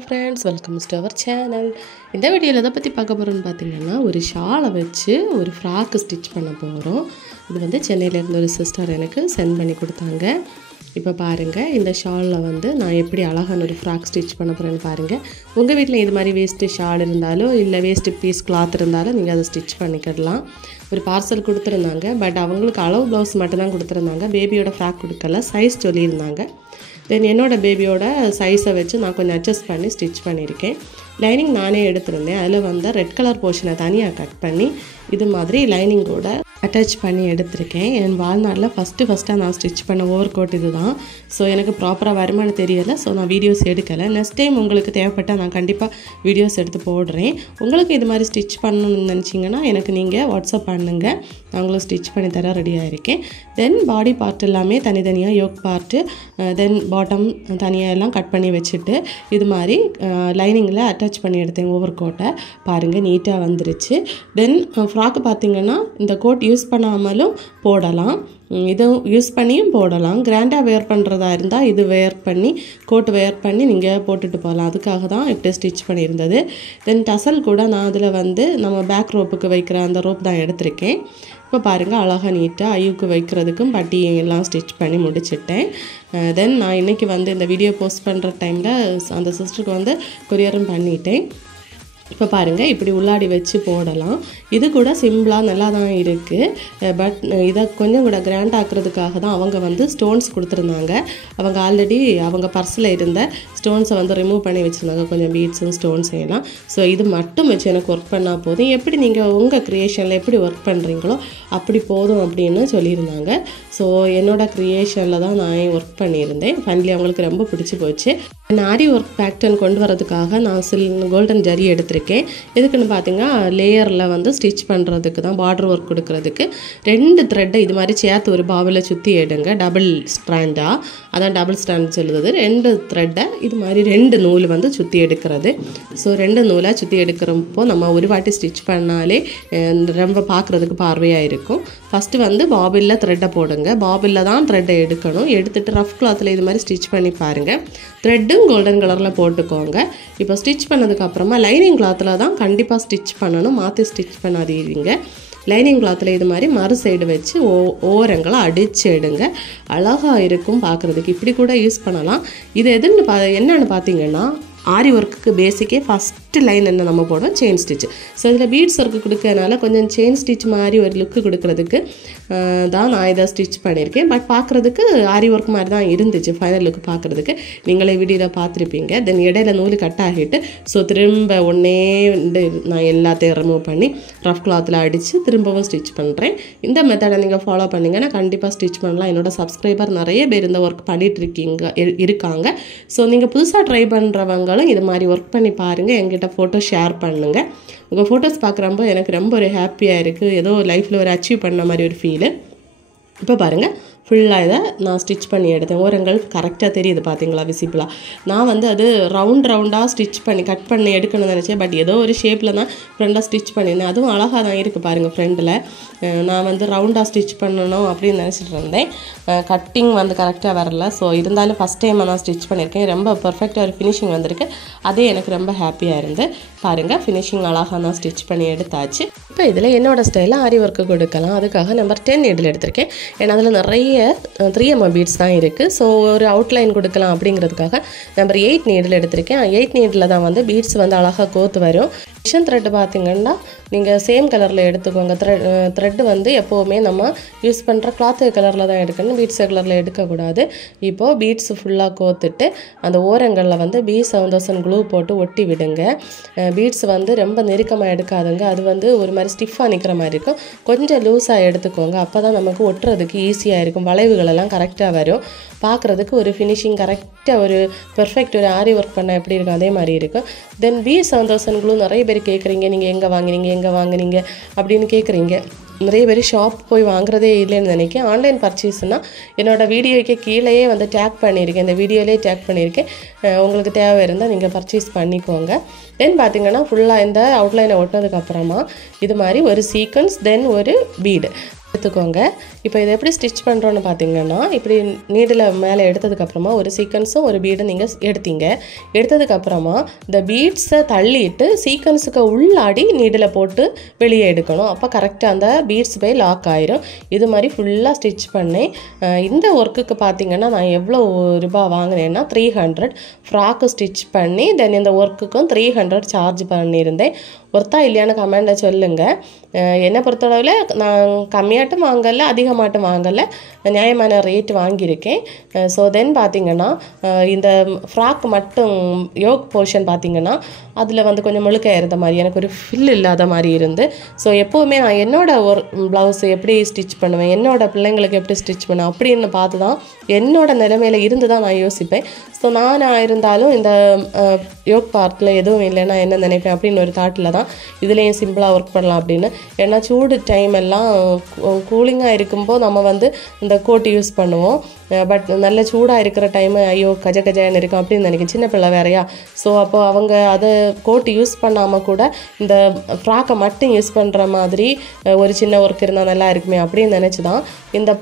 friends, welcome to our channel. இந்த வீடியோல எதை பத்தி பார்க்க போறோம்னு பாத்தீங்கன்னா ஒரு ஷாலை வச்சு ஒரு ஃப்ராக் ஸ்டிட்ச் பண்ண போறோம். இது வந்து சென்னையில இருந்து ஒரு சிஸ்டர் எனக்கு சென்ட் பண்ணி கொடுத்தாங்க. இப்போ பாருங்க இந்த ஷால்ல வந்து நான் எப்படி அழகான ஒரு ஃப்ராக் ஸ்டிட்ச் பண்ண போறேன்னு பாருங்க. உங்க வீட்ல இது மாதிரி வேஸ்ட் ஷால் இருந்தாலோ இல்ல வேஸ்ட் பீஸ் கிளாத் இருந்தாலும் நீங்க அதை ஸ்டிட்ச் பண்ணிக்கலாம். ஒரு பார்சல் கொடுத்திருந்தாங்க. பட் அவங்களுக்கு அளவு ப்ளவுஸ் மட்டும் தான் கொடுத்திருந்தாங்க. பேபியோட ஃப்ராக் கொடுக்கல, சைஸ் சொல்லியிருந்தாங்க. தென் என்னோட பேபியோட சைஸை வச்சு நான் கொஞ்சம் அட்ஜஸ்ட் பண்ணி ஸ்டிச் பண்ணியிருக்கேன். லைனிங் நானே எடுத்திருந்தேன். அதில் வந்து ரெட் கலர் போர்ஷனை தனியாக கட் பண்ணி இது மாதிரி லைனிங்கோட அட்டாச் பண்ணி எடுத்திருக்கேன். என் வாழ்நாளில் ஃபஸ்ட்டாக நான் ஸ்டிச் பண்ண ஓவர் கோட் இது தான். ஸோ எனக்கு ப்ராப்பராக வருமானு தெரியலை. ஸோ நான் வீடியோஸ் எடுக்கலை. நெக்ஸ்ட் டைம் உங்களுக்கு தேவைப்பட்டால் நான் கண்டிப்பாக வீடியோஸ் எடுத்து போடுறேன். உங்களுக்கு இது மாதிரி ஸ்டிச் பண்ணணும்னு நினச்சிங்கன்னா எனக்கு நீங்கள் வாட்ஸ்அப் பண்ணுங்கள். நான் உங்களுக்கு ஸ்டிச் பண்ணி தர ரெடியாக இருக்கேன். தென் பாடி பார்ட் எல்லாமே தனித்தனியாக யோக் பார்ட்டு தென் பாட்டம் தனியாக எல்லாம் கட் பண்ணி வச்சுட்டு இது மாதிரி லைனிங்கில் அட்டாச் பண்ணி எடுத்தேன் ஓவர் கோட்டை. பாருங்கள் நீட்டாக வந்துருச்சு. தென் ஃப்ராக்கு பார்த்திங்கன்னா இந்த கோட் யூஸ் பண்ணாமலும் போடலாம், இதுவும் யூஸ் பண்ணியும் போடலாம். கிராண்டாக வேர் பண்ணுறதா இருந்தால் இது வேர் பண்ணி கோட் வேர் பண்ணி நீங்கள் போட்டுட்டு போகலாம். அதுக்காக தான் இப்படி ஸ்டிச் பண்ணியிருந்தது. தென் டசல் கூட நான் அதில் வந்து நம்ம பேக் ரோப்புக்கு வைக்கிற அந்த ரோப் தான் எடுத்திருக்கேன். இப்போ பாருங்கள் அழகாக நீட்டாக ஐயுக்கு வைக்கிறதுக்கும் பட்டி எல்லாம் ஸ்டிச் பண்ணி முடிச்சிட்டேன். தென் நான் இன்றைக்கி வந்து இந்த வீடியோ போஸ்ட் பண்ணுற டைமில் அந்த சிஸ்டருக்கு வந்து கொரியரும் பண்ணிட்டேன். இப்போ பாருங்கள் இப்படி உள்ளாடி வச்சு போடலாம். இது கூட சிம்பிளாக நல்லா தான் இருக்குது. பட் இதை கொஞ்சம் கூட கிராண்ட் ஆக்குறதுக்காக தான் அவங்க வந்து ஸ்டோன்ஸ் கொடுத்துருந்தாங்க. அவங்க ஆல்ரெடி அவங்க பர்ஸில் இருந்த ஸ்டோன்ஸை வந்து ரிமூவ் பண்ணி வச்சுருந்தாங்க, கொஞ்சம் பீட்ஸும் ஸ்டோன்ஸ் எல்லாம். ஸோ இது மட்டும் வச்சு எனக்கு ஒர்க் பண்ணால் போதும், எப்படி நீங்கள் உங்கள் க்ரியேஷனில் எப்படி ஒர்க் பண்ணுறீங்களோ அப்படி போதும் அப்படின்னு சொல்லியிருந்தாங்க. ஸோ என்னோடய க்ரியேஷனில் தான் நான் ஒர்க் பண்ணியிருந்தேன். ஃபைனலி அவங்களுக்கு ரொம்ப பிடிச்சி போச்சு. ஆரி ஒர்க் பேட்டர்ன் கொண்டு வரதுக்காக நான் கோல்டன் ஜரி எடுத்திருக்கேன். எதுக்குன்னு பார்த்தீங்கன்னா லேயரில் வந்து ஸ்டிச் பண்ணுறதுக்கு தான், பார்டர் ஒர்க் கொடுக்கறதுக்கு. 2 த்ரெட்டை இது மாதிரி சேர்த்து ஒரு பாவில் சுற்றி எடுங்க, டபுள் ஸ்ட்ராண்டாக, அதான் டபுள் ஸ்ட்ராண்ட் சொல்லுது. 2 த்ரெட்டை இது மாதிரி 2 நூல் வந்து சுற்றி எடுக்கிறது. ஸோ 2 நூலாக சுற்றி எடுக்கிறப்போ நம்ம ஒரு வாட்டி ஸ்டிச் பண்ணாலே ரொம்ப பார்க்குறதுக்கு பார்வையாக இருக்கும். ஃபஸ்ட்டு வந்து பாபிளில் த்ரெட்டை போடுங்க. பாபிளில் தான் த்ரெட்டை எடுக்கணும். எடுத்துகிட்டு ரஃப் கிளாத்தில் இது மாதிரி ஸ்டிச் பண்ணி பாருங்கள். த்ரெட்டும் கோல்டன் கலரில் போட்டுக்கோங்க. இப்போ ஸ்டிச் பண்ணதுக்கப்புறமா லைனிங் கிளாத்தில் தான் கண்டிப்பாக ஸ்டிச் பண்ணணும், மாற்றி ஸ்டிச் பண்ணாதீங்க. லைனிங் கிளாத்தில் இது மாதிரி மறு சைடு வச்சு ஓரங்களை அடித்து எடுங்க. அழகாக இருக்கும் பார்க்குறதுக்கு. இப்படி கூட யூஸ் பண்ணலாம். இது என்னென்னு பார்த்தீங்கன்னா ஆரி ஒர்க்குக்கு பேசிக்கே ஃபஸ்ட்டு லைன் என்ன நம்ம போடுறோம், செயின் ஸ்டிச். ஸோ இதில் பீட்ஸ் ஒர்க்கு கொடுக்கறதுனால கொஞ்சம் செயின் ஸ்டிச் மாதிரி ஒரு லுக்கு கொடுக்கறதுக்கு தான் நான் இதை ஸ்டிச் பண்ணியிருக்கேன். பட் பார்க்குறதுக்கு ஆரி ஒர்க் மாதிரி தான் இருந்துச்சு ஃபைனல் லுக்கு பார்க்குறதுக்கு. நீங்களே வீடியோவில் பார்த்துருப்பீங்க. தென் இடையில நூல் கட் ஆகிட்டு ஸோ திரும்ப நான் எல்லாத்தையும் ரிமூவ் பண்ணி ரஃப் கிளாத்தில் அடித்து திரும்பவும் ஸ்டிச் பண்ணுறேன். இந்த மெத்தடை நீங்கள் ஃபாலோ பண்ணிங்கன்னா கண்டிப்பாக ஸ்டிச் பண்ணலாம். என்னோட சப்ஸ்கிரைபர் நிறைய பேர் இந்த ஒர்க் பண்ணிகிட்டு இருக்காங்க. ஸோ நீங்கள் புதுசாக ட்ரை பண்ணுறவங்க இது மாதிரி ஒர்க் பண்ணி பாருங்கள். என்கிட்ட ஃபோட்டோ ஷேர் பண்ணுங்கள். உங்கள் ஃபோட்டோஸ் பார்க்குறப்போ எனக்கு ரொம்ப ஒரு ஹாப்பியாக இருக்குது. ஏதோ லைஃப்பில் ஒரு அச்சீவ் பண்ண மாதிரி ஒரு ஃபீலு. இப்போ பாருங்கள் ஃபுல்லாக இதை நான் ஸ்டிச் பண்ணி எடுத்தேன். ஓரங்கள் கரெக்டாக தெரியுது பார்த்தீங்களா, விசிபிளாக. நான் வந்து அது ரவுண்டாக ஸ்டிச் பண்ணி கட் பண்ணி எடுக்கணும்னு நினச்சேன். பட் ஏதோ ஒரு ஷேப்பில் தான் ஃப்ரெண்டாக ஸ்டிச் பண்ணியிருந்தேன். அதுவும் அழகாக தான் இருக்குது பாருங்கள். ஃப்ரெண்டில் நான் வந்து ரவுண்டாக ஸ்டிச் பண்ணணும் அப்படின்னு நினச்சிட்டு இருந்தேன். கட்டிங் வந்து கரெக்டாக வரல. ஸோ இருந்தாலும் ஃபஸ்ட் டைம் நான் ஸ்டிச் பண்ணியிருக்கேன். ரொம்ப பர்ஃபெக்டாக ஒரு ஃபினிஷிங் வந்திருக்கு. அதே எனக்கு ரொம்ப ஹாப்பியாக இருந்து. பாருங்கள் ஃபினிஷிங் அழகாக நான் ஸ்டிச் பண்ணி எடுத்தாச்சு. இப்போ இதில் என்னோடய ஸ்டைலில் ஆரி ஒர்க்கு கொடுக்கலாம். அதுக்காக நம்பர் 10 நீடில் எடுத்திருக்கேன். ஏன்னா அதில் நிறைய 3mm பீட்ஸ் தான் இருக்குது. ஸோ ஒரு அவுட்லைன் கொடுக்கலாம் அப்படிங்கிறதுக்காக நம்பர் 8 நீடில் எடுத்திருக்கேன். 8 நீடில் தான் வந்து பீட்ஸ் வந்து அழகாக கோத்து வரும். மிஷன் த்ரெட்டு பார்த்திங்கன்னா நீங்கள் சேம் கலரில் எடுத்துக்கோங்க. த்ரெட்டு வந்து எப்போவுமே நம்ம யூஸ் பண்ணுற கிளாத்து கலரில் தான் எடுக்கணும், பீட்ஸ் கலரில் எடுக்கக்கூடாது. இப்போது பீட்ஸ் ஃபுல்லாக கோத்துட்டு அந்த ஓரங்களில் வந்து B7000 க்ளூ போட்டு ஒட்டி விடுங்க. பீட்ஸ் வந்து ரொம்ப நெருக்கமாக எடுக்காதுங்க. அது வந்து ஒரு மாதிரி ஸ்டிஃபாக நிற்கிற மாதிரி இருக்கும். கொஞ்சம் லூஸாக எடுத்துக்கோங்க. அப்போ தான் நமக்கு ஒட்டுறதுக்கு ஈஸியாக இருக்கும். வளைவுகளெல்லாம் கரெக்டாக வரும். பார்க்குறதுக்கு ஒரு ஃபினிஷிங் கரெக்டாக ஒரு பெர்ஃபெக்ட் ஒரு ஆரி ஒர்க் பண்ண எப்படி இருக்கும் அதே மாதிரி இருக்கும். தென் B7000 க்ளூ நிறைய பேர் கேட்குறீங்க, நீங்கள் எங்கே வாங்குனீங்க அப்படின்னு கேட்குறீங்க. நிறைய பேர் ஷாப் போய் வாங்குறதே இல்லைன்னு நினைக்கிறேன். ஆன்லைன் பர்ச்சேஸ்னால் என்னோடய வீடியோக்கு கீழேயே வந்து டேக் பண்ணியிருக்கேன். இந்த வீடியோலேயே டேக் பண்ணியிருக்கேன். உங்களுக்கு தேவை இருந்தால் நீங்கள் பர்ச்சேஸ் பண்ணிக்கோங்க. தென் பார்த்திங்கன்னா ஃபுல்லாக இந்த அவுட்லைனை ஒட்டினதுக்கப்புறமா இது மாதிரி ஒரு சீக்வன்ஸ் தென் ஒரு பீடு எடுத்துக்கோங்க. இப்போ இதை எப்படி ஸ்டிச் பண்ணுறோன்னு பார்த்தீங்கன்னா, இப்படி நீடில் மேலே எடுத்ததுக்கப்புறமா ஒரு சீக்வன்ஸும் ஒரு பீடும் நீங்கள் எடுத்தீங்க. எடுத்ததுக்கப்புறமா இந்த பீட்ஸை தள்ளிட்டு சீக்வன்ஸுக்கு உள்ளாடி நீடில் போட்டு வெளியே எடுக்கணும். அப்போ கரெக்டாக அந்த பீட்ஸ் போய் லாக் ஆயிரும். இது மாதிரி ஃபுல்லாக ஸ்டிச் பண்ணேன். இந்த ஒர்க்குக்கு பார்த்தீங்கன்னா நான் எவ்வளோ ரூபாய் வாங்கினேன்னா 300 ஃப்ராக்கு ஸ்டிச் பண்ணி தென் இந்த ஒர்க்குக்கும் 300 சார்ஜ் பண்ணியிருந்தேன். ஒர்த்தா இல்லையான்னு கமெண்டில் சொல்லுங்கள். என்னை பொறுத்தளவில் நான் கம்மியாட்டும் வாங்கலை, அதிகமாட்டும் வாங்கலை, நியாயமான ரேட் வாங்கியிருக்கேன். ஸோ தென் பார்த்திங்கன்னா இந்த ஃப்ராக் மட்டும் யோக் போர்ஷன் பார்த்திங்கன்னா அதில் வந்து கொஞ்சம் முழுக்க இருந்த மாதிரி எனக்கு ஒரு ஃபில் இல்லாத மாதிரி இருந்து. ஸோ எப்போவுமே நான் என்னோடய ப்ளவுஸ் எப்படி ஸ்டிச் பண்ணுவேன், என்னோடய பிள்ளைங்களுக்கு எப்படி ஸ்டிச் பண்ணுவேன் அப்படின்னு பார்த்து தான் என்னோடய நிலைமையில் இருந்து தான் நான் யோசிப்பேன். ஸோ நான் இருந்தாலும் இந்த யோக் பார்ட்டில் எதுவும் இல்லைன்னா என்ன நினைப்பேன் அப்படின்னு ஒரு தாட்டில் தான் இதுலேயும் சிம்பிளாக ஒர்க் பண்ணலாம் அப்படின்னு. ஏன்னா சூடு டைம் எல்லாம் கூலிங்காக இருக்கும்போது நம்ம வந்து இந்த கோட் யூஸ் பண்ணுவோம். பட் நல்ல சூடாக இருக்கிற டைமு ஐயோ கஜன்னு இருக்கும் அப்படின்னு நினைக்கிறேன், சின்ன பிள்ளை வேறையா. ஸோ அப்போ அவங்க அதை கோட் யூஸ் பண்ணாமல் கூட இந்த ஃப்ராக்கை மட்டும் யூஸ் பண்ணுற மாதிரி ஒரு சின்ன ஒர்க் இருந்தால் நல்லா இருக்குமே அப்படின்னு நினச்சி தான் இந்த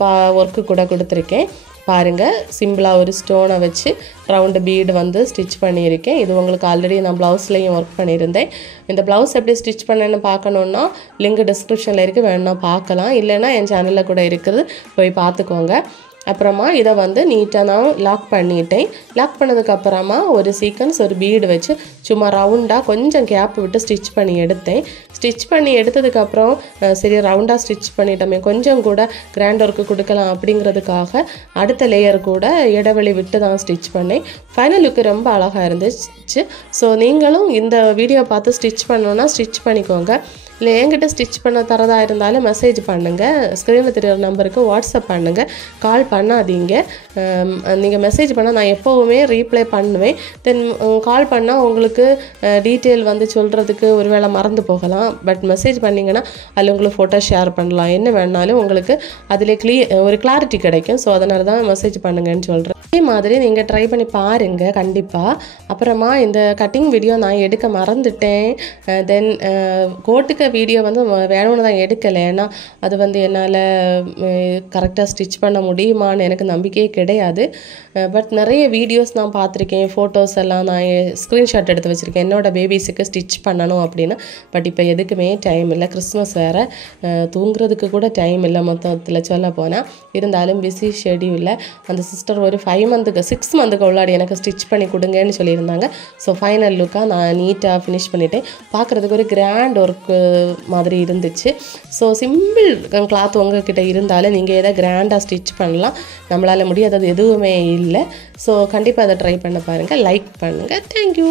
ஒர்க்கு கூட கொடுத்துருக்கேன். பாருங்கள், சிம்பிளாக ஒரு ஸ்டோனை வச்சு ரவுண்டு பீடு வந்து ஸ்டிச் பண்ணியிருக்கேன். இது உங்களுக்கு ஆல்ரெடி நான் ப்ளவுஸ்லேயும் ஒர்க் பண்ணியிருந்தேன். இந்த ப்ளவுஸ் எப்படி ஸ்டிச் பண்ணேன்னு பார்க்கணுன்னா லிங்க் டிஸ்கிரிப்ஷனில் இருக்குது, வேணுன்னா பார்க்கலாம். இல்லைன்னா என் சேனலில் கூட இருக்குது, போய் பார்த்துக்கோங்க. அப்புறமா இதை வந்து நீட்டாக நான் லாக் பண்ணிட்டேன். லாக் பண்ணதுக்கப்புறமா ஒரு சீக்வன்ஸ் ஒரு பீடு வச்சு சும்மா ரவுண்டாக கொஞ்சம் கேப் விட்டு ஸ்டிச் பண்ணி எடுத்தேன். ஸ்டிச் பண்ணி எடுத்ததுக்கப்புறம் சரி ரவுண்டாக ஸ்டிச் பண்ணிட்டோமே, கொஞ்சம் கூட கிராண்ட் ஒர்க்கு கொடுக்கலாம் அப்படிங்கிறதுக்காக அடுத்த லேயர் கூட இடைவெளி விட்டு தான் ஸ்டிச் பண்ணேன். ஃபைனல் லுக்கு ரொம்ப அழகாக இருந்துச்சு. ஸோ நீங்களும் இந்த வீடியோ பார்த்து ஸ்டிச் பண்ணணுன்னா ஸ்டிச் பண்ணிக்கோங்க. இல்லை என்கிட்ட ஸ்டிச் பண்ண தரதா இருந்தாலும் மெசேஜ் பண்ணுங்கள். ஸ்க்ரீனில் தெரிகிற நம்பருக்கு வாட்ஸ்அப் பண்ணுங்கள், கால் பண்ணாதீங்க. நீங்கள் மெசேஜ் பண்ணால் நான் எப்போவுமே ரீப்ளை பண்ணுவேன். தென் கால் பண்ணால் உங்களுக்கு டீட்டெயில் வந்து சொல்கிறதுக்கு ஒரு வேளை மறந்து போகலாம். பட் மெசேஜ் பண்ணிங்கன்னா அதில் உங்களுக்கு ஃபோட்டோ ஷேர் பண்ணலாம், என்ன வேணாலும் உங்களுக்கு அதில் ஒரு கிளாரிட்டி கிடைக்கும். ஸோ அதனால தான் மெசேஜ் பண்ணுங்கன்னு சொல்கிறேன். இதே மாதிரி நீங்கள் ட்ரை பண்ணி பாருங்கள் கண்டிப்பாக. அப்புறமா இந்த கட்டிங் வீடியோ நான் எடுக்க மறந்துட்டேன். தென் கோட்டுக்கு வீடியோ வந்து வேணும்னு தான் எடுக்கலை. ஏன்னா அது வந்து என்னால் கரெக்டாக ஸ்டிச் பண்ண முடியுமான்னு எனக்கு நம்பிக்கையே கிடையாது. பட் நிறைய வீடியோஸ் நான் பார்த்துருக்கேன், ஃபோட்டோஸ் எல்லாம் நான் ஸ்க்ரீன்ஷாட் எடுத்து வச்சுருக்கேன் என்னோடய பேபிஸுக்கு ஸ்டிச் பண்ணணும் அப்படின்னு. பட் இப்போ எதுக்குமே டைம் இல்லை, கிறிஸ்மஸ் வேறு, தூங்குறதுக்கு கூட டைம் இல்லை மொத்தத்தில் சொல்ல போனால். இருந்தாலும் பிஸி ஷெடியூலில் அந்த சிஸ்டர் ஒரு 6 மந்த்துக்கு உள்ளாடி எனக்கு ஸ்டிச் பண்ணி கொடுங்கன்னு சொல்லியிருந்தாங்க. ஸோ ஃபைனல் லுக்காக நான் நீட்டாக ஃபினிஷ் பண்ணிட்டேன். பார்க்குறதுக்கு ஒரு கிராண்ட் ஒர்க்கு மாதிரி இருந்துச்சு. ஸோ சிம்பிள் கிளாத் உங்ககிட்ட இருந்தாலும் நீங்கள் எதாவது கிராண்டாக ஸ்டிச் பண்ணலாம். நம்மளால் முடியாதது எதுவுமே இல்லை. ஸோ கண்டிப்பாக அதை ட்ரை பண்ண பாருங்கள், லைக் பண்ணுங்கள். தேங்க்யூ.